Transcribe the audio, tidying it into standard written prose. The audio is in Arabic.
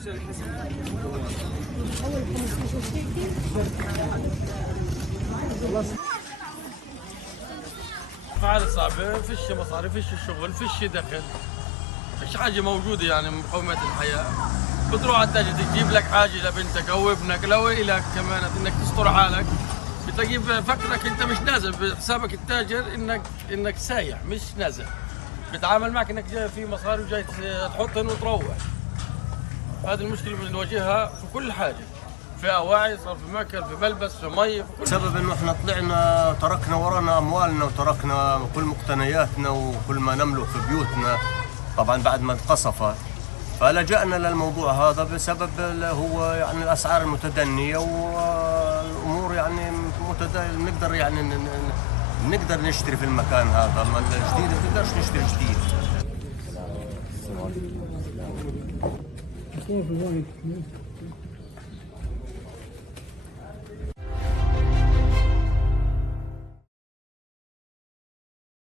فعال صعبة، فيش مصاري، فيش شغل، فيش دخل، فيش حاجة موجودة يعني مقومات الحياة. بتروح على التاجر تجيب لك حاجة لبنتك أو ابنك لو إلك كمان إنك تستر حالك، بتلاقيه بفكرك أنت مش نازل بحسابك التاجر إنك سايح مش نازل، بتعامل معك إنك جاي في مصاري وجاي تحطهن وتروح. هذه المشكلة بنواجهها في كل حاجة، في أواعي، صار في ماكل، في ملبس، في مي، في كل بسبب انه احنا طلعنا تركنا ورانا اموالنا وتركنا كل مقتنياتنا وكل ما نملك في بيوتنا طبعا بعد ما انقصفت، فلجأنا للموضوع هذا بسبب هو يعني الاسعار المتدنيه والامور يعني نقدر يعني نقدر نشتري في المكان هذا، اما الجديد ما نقدرش نشتري جديد.